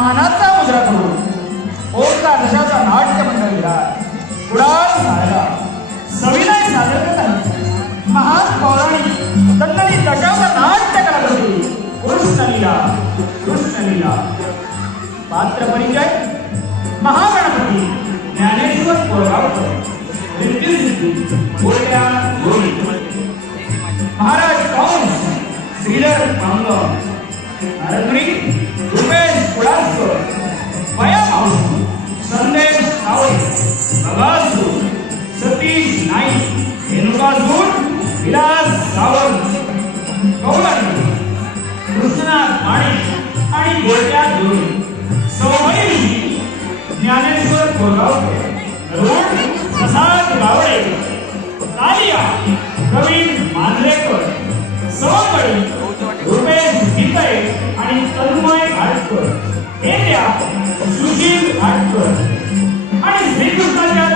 मानाचा मुद्रा करून ओंकार दशाचा नाट्य मंडळ विराट कुडाळ साळगा सविनय सादर करत आहे महान पौराणिक दंडनी दशावतार नाट्य कलाकृती कृष्णलीला पात्र परिचय महागणपती ज्ञानेश्वर कोळगावकर महाराज कंस श्रीधर पांगम नारदमुनी रुपेश कुडाळकर मया माऊली संदेश सावळे बगासू सतीश नाईक रेणुकासूर विलास सावंत कौलन कृष्णनाथ माणे आणि गोळ्या जोडी सौमयी ज्ञानेश्वर कोळगावकर रोड प्रसाद गावडे तालिया प्रवीण मांजरेकर सवंगडी रुपेश गीतळे आणि तन्मय घाटकर हे त्या सुशील घाटकर आणि श्रीकृष्णाच्या